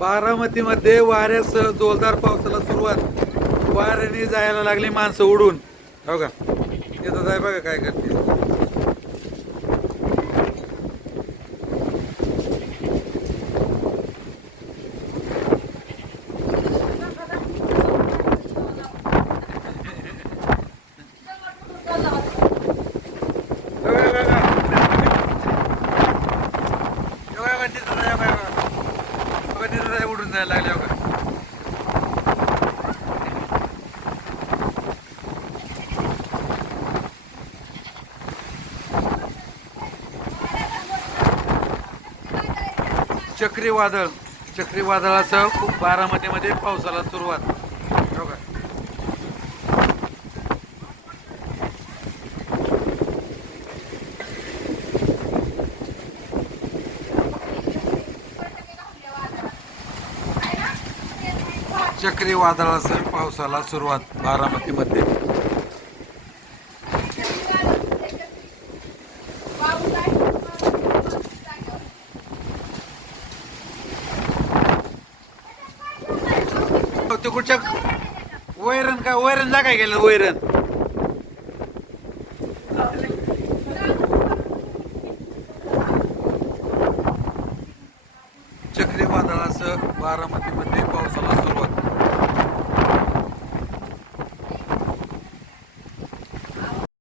बारामतीमध्ये वाऱ्यासह जोरदार पावसाला सुरुवात. वाऱ्याने जायला लागली माणसं उडून. हो का? येतात आहे बघा काय करते बघा, बघा, बघा, बघा, तिथं आहे, बघा, बघा. बघा, तिथं जायला लागले बघा. चक्रीवादळ. चक्रीवादळाचं बारामतीमध्ये पावसाला सुरुवात हो का? चक्रीवादळासह पावसाला सुरुवात बारामतीमध्ये. ते कुठच्या वैरण काय? वैरण जा काय गेलं वैरण. चक्रीवादळासह बारामतीमध्ये पावसाला